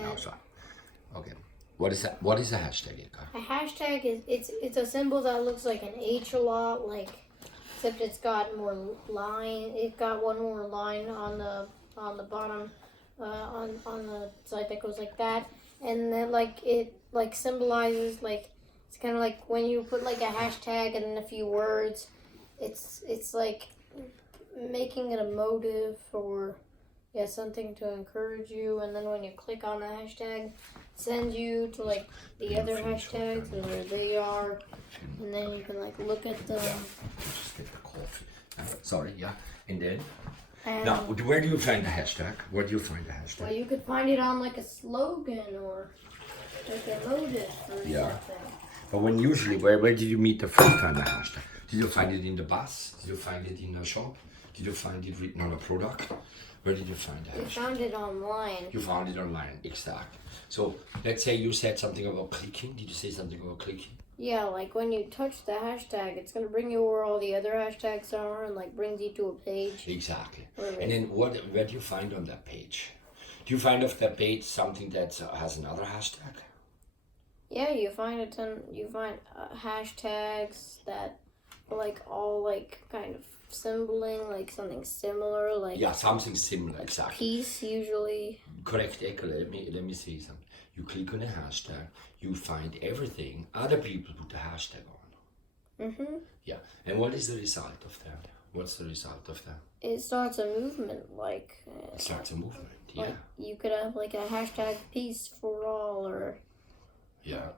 now, so. Okay. What is that? What is a hashtag, Edgar? A hashtag is it's a symbol that looks like an H a lot, like except it's got more line. It got one more line on the bottom, on the side that goes like that, and then it symbolizes it's kind of like when you put like a hashtag and then a few words, it's like making it a motive or something to encourage you, and then when you click on the hashtag, sends you to like the other hashtags and where they are, and then you can like look at them. Just get the coffee. Sorry, yeah. And then? Now, where do you find the hashtag? Where do you find the hashtag? Well, you could find it on like a slogan or like a motive or something. But when usually, where did you meet the first time the hashtag? Did you find it in the bus? Did you find it in a shop? Did you find it written on a product? Where did you find the hashtag? I found it online. You found it online, exactly. So let's say you said something about clicking. Did you say something about clicking? Yeah, like when you touch the hashtag, it's gonna bring you where all the other hashtags are and like brings you to a page. Exactly. And then where do you find on that page? Do you find off that page something that has another hashtag? Yeah, you find hashtags that are like all like kind of symboling like something similar, like something similar, exactly. Peace usually. Correct, Echo. Let me say something. You click on a hashtag, you find everything other people put the hashtag on. Yeah. And what is the result of that? What's the result of that? It starts a movement, it starts a movement, yeah. Like you could have like a hashtag peace for all or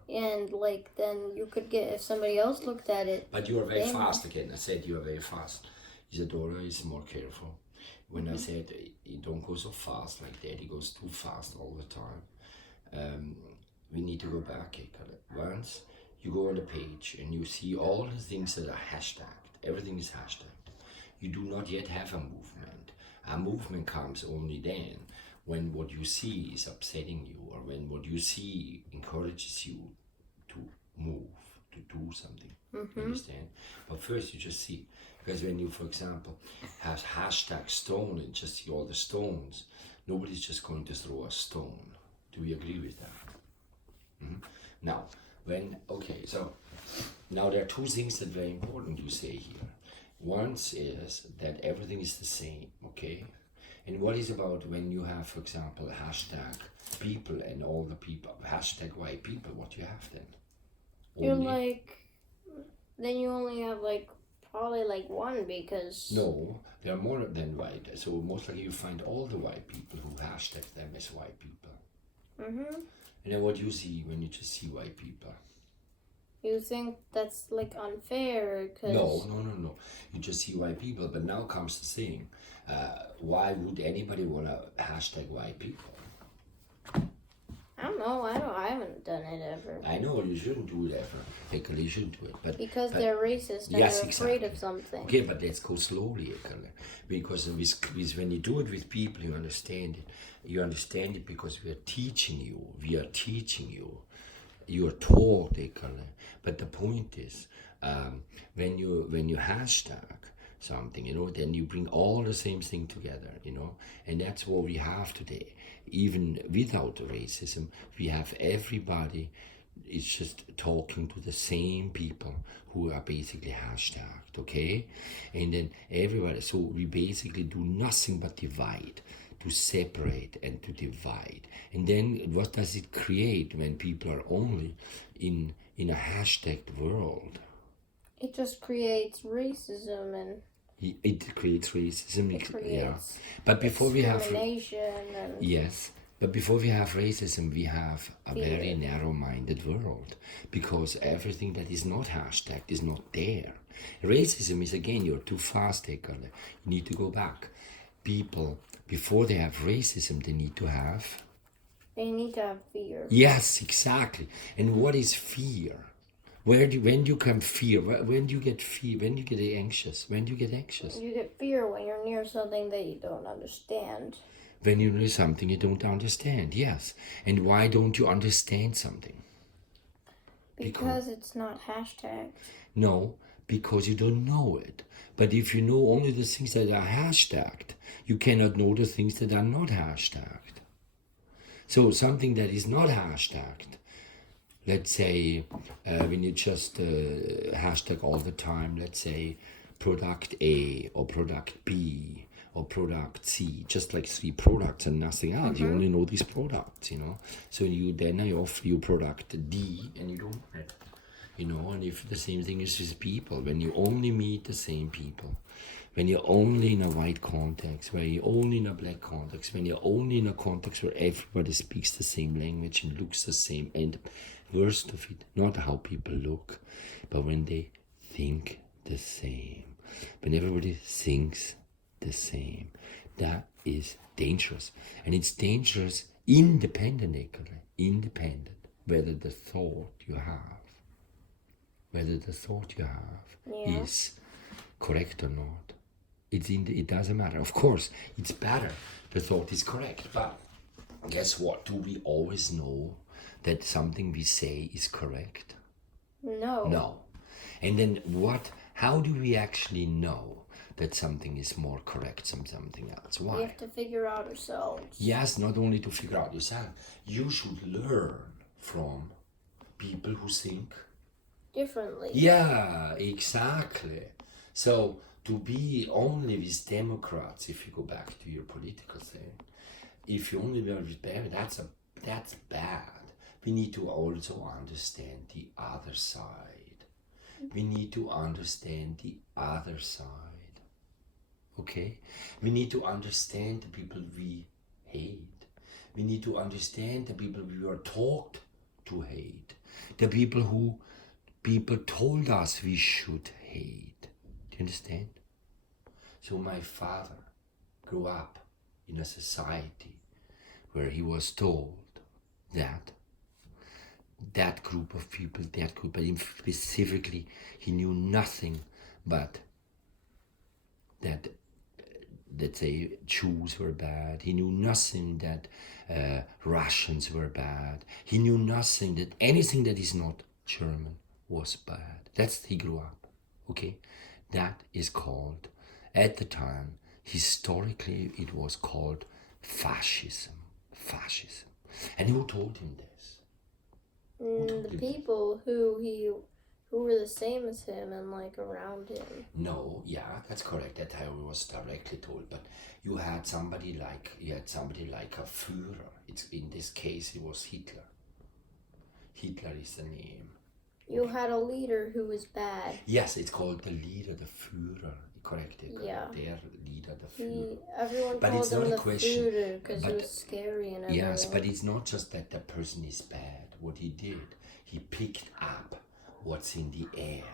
and like then you could get, if somebody else looked at it. But you are very fast again. I said you are very fast. Isadora is more careful. When I said you don't go so fast like that, he goes too fast all the time. We need to go back. Once you go on the page and you see all the things that are hashtagged, everything is hashtagged. You do not yet have a movement. A movement comes only then when what you see is upsetting you, or when what you see encourages you to move, to do something. Understand? But first you just see. Because when you, for example, have hashtag stone and just see all the stones, nobody's just going to throw a stone. Do we agree with that? Now, so now there are two things that are very important you say here. One is that everything is the same, okay? And what is about when you have, for example, hashtag people and all the people, hashtag white people, what do you have then? Then you only have probably one, because... No, there are more than white. So most likely you find all the white people who hashtag them as white people. And then what do you see when you just see white people? You think that's unfair? Cause... No. You just see white people, but now comes the thing. Why would anybody want to hashtag white people? I don't know. I haven't done it ever. I know you shouldn't do it ever. You shouldn't do it, but because they're racist and they're afraid of something. Okay, but let's go slowly, because when you do it with people, you understand it. You understand it because we are teaching you. You are taught, but the point is, when you hashtag something, then you bring all the same thing together, and that's what we have today. Even without racism, we have everybody is just talking to the same people who are basically hashtagged, okay? And then everybody, so we basically do nothing but divide, to separate and to divide. And then what does it create when people are only in a hashtagged world? It just creates racism and... It creates racism, it creates But before we have... And... Yes, but before we have racism, we have a very narrow-minded world. Because everything that is not hashtagged is not there. Racism is, again, you're too fast, You need to go back. People, before they have racism, they need to have... They need to have fear. Yes, exactly. And what is fear? When do you come fear? When do you get fear? When do you get anxious? When do you get anxious? You get fear when you're near something that you don't understand. When you're near something you don't understand, yes. And why don't you understand something? Because it's not hashtagged. No, because you don't know it. But if you know only the things that are hashtagged, you cannot know the things that are not hashtagged. So something that is not hashtagged, let's say, when you just hashtag all the time, let's say product A or product B or product C, just like 3 products and nothing else. You only know these products, you know. So I offer you product D and you don't want it, you know. And if the same thing is with people, when you only meet the same people, when you're only in a white context, when you're only in a black context, when you're only in a context where everybody speaks the same language and looks the same, and worst of it, not how people look, but when they think the same, when everybody thinks the same, that is dangerous. And it's dangerous independent, whether the thought you have is correct or not. It doesn't matter. Of course, it's better the thought is correct, but guess what? Do we always know that something we say is correct? No. And then how do we actually know that something is more correct than something else? Why? We have to figure out ourselves. Yes, not only to figure out yourself. You should learn from people who think differently. Yeah, exactly. So to be only with Democrats, if you go back to your political thing, if you only were with them, that's bad. We need to also understand the other side. We need to understand the other side. Okay? We need to understand the people we hate. We need to understand the people we were taught to hate. The people who people told us we should hate. Do you understand? So my father grew up in a society where he was told that group of people, but him specifically, he knew nothing but that, let's say, Jews were bad. He knew nothing that Russians were bad. He knew nothing that anything that is not German was bad. He grew up, okay? That is called, at the time, historically, it was called fascism. And who told him this? The people who were the same as him and like around him. No, yeah, that's correct. That I was directly told. But you had somebody like a Führer. In this case, it was Hitler. Hitler is the name. You had a leader who was bad. Yes, it's called the leader, the Führer. Correct. Yeah. Their leader, the Führer. Everyone called him the Führer because it was scary and everything. Yes, but it's not just that the person is bad. What he did, he picked up what's in the air.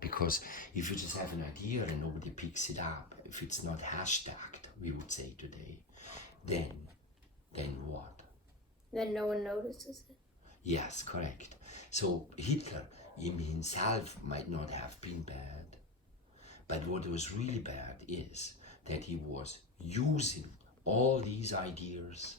Because if you just have an idea and nobody picks it up, if it's not hashtagged, we would say today, then what? Then no one notices it. Yes, correct. So Hitler in himself might not have been bad, but what was really bad is that he was using all these ideas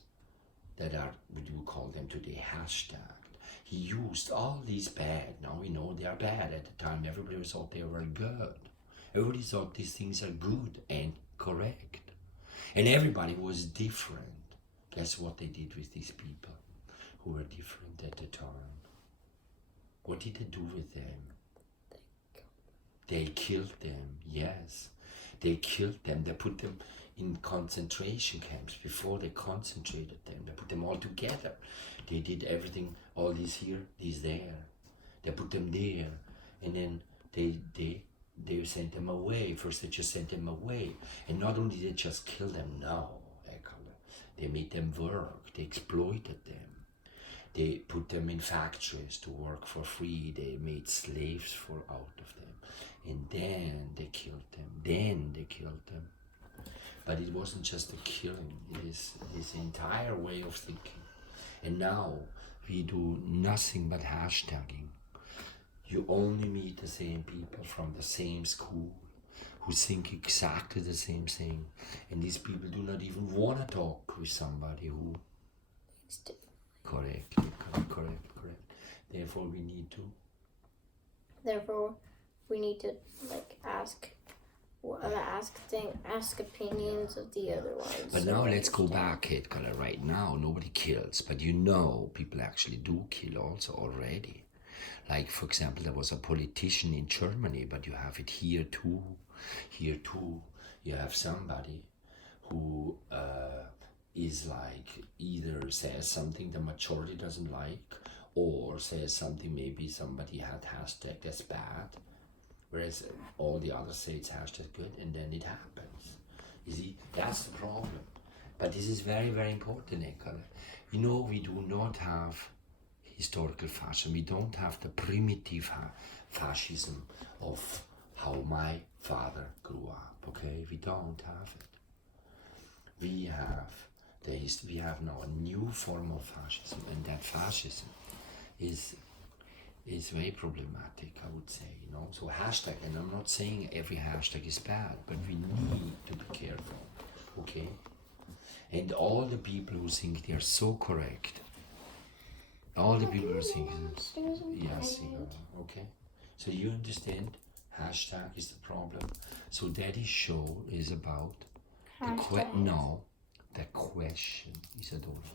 that are, what you call them today, hashtagged. He used all these bad. Now we know they are bad. At the time, everybody thought they were good. Everybody thought these things are good and correct. And everybody was different. Guess what they did with these people who were different at the time? What did they do with them? They killed them, yes. They killed them. They put them in concentration camps. Before they concentrated them, they put them all together. They did everything, all these here, these there. They put them there, and then they sent them away. First they just sent them away. And not only did they just kill them, no, they made them work. They exploited them. They put them in factories to work for free. They made slaves out of them. And then they killed them. But it wasn't just a killing. It is his entire way of thinking. And now we do nothing but hashtagging. You only meet the same people from the same school who think exactly the same thing. And these people do not even want to talk with somebody who... Correct. Therefore, we need to like ask ask opinions of the other ones. But now let's go back, Edgar. Right now, nobody kills, but you know, people actually do kill also already. Like, for example, there was a politician in Germany, but you have it here too. Here too, you have somebody who is like either says something the majority doesn't like, or says something maybe somebody had hashtag that's bad, whereas all the others say it's hashtag good, and then it happens. You see, that's the problem. But this is very, very important, Edgar. You know, we do not have historical fascism. We don't have the primitive fascism of how my father grew up. Okay, we don't have it. We have now a new form of fascism, and that fascism is very problematic, I would say. You know, so hashtag, and I'm not saying every hashtag is bad, but we need to be careful. Okay, and all the people who think they are so correct. All the people are thinking, yes, okay. So you understand, hashtag is the problem. So Daddy's show is about the question, Isadora.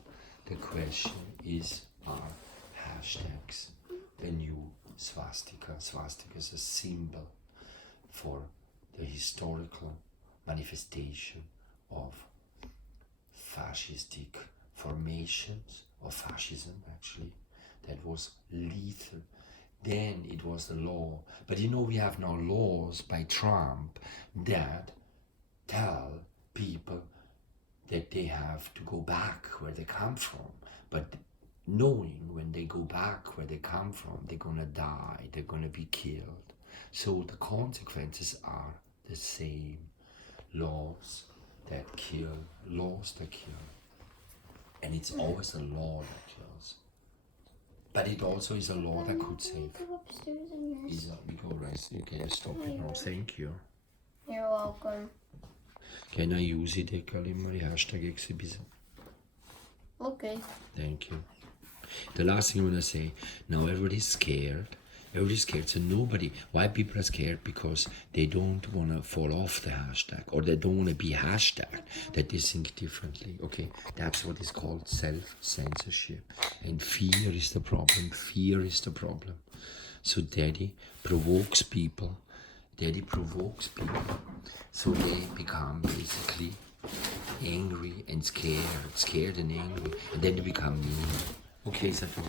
The question is, are hashtags the new swastika? Swastika is a symbol for the historical manifestation of fascistic formations of fascism, actually, that was lethal. Then it was the law. But you know, we have now laws by Trump that tell people that they have to go back where they come from. But knowing when they go back where they come from, they're gonna die, they're gonna be killed. So the consequences are the same. Laws that kill, laws that kill. And it's always a law that kills. But it also is a law that could save. Go upstairs and rest. We go rest. Okay, stop it now. Thank you. You're welcome. Can I use it, Edgar, in my hashtag exhibition? Okay. Thank you. The last thing I want to say, now everybody's scared. Everybody's scared. So nobody, why people are scared? Because they don't want to fall off the hashtag, or they don't want to be hashtag, that they think differently. Okay, that's what is called self-censorship. And fear is the problem. Fear is the problem. So Daddy provokes people. Daddy provokes people. So they become basically angry and scared and angry. And then they become mean. Okay, Saturday.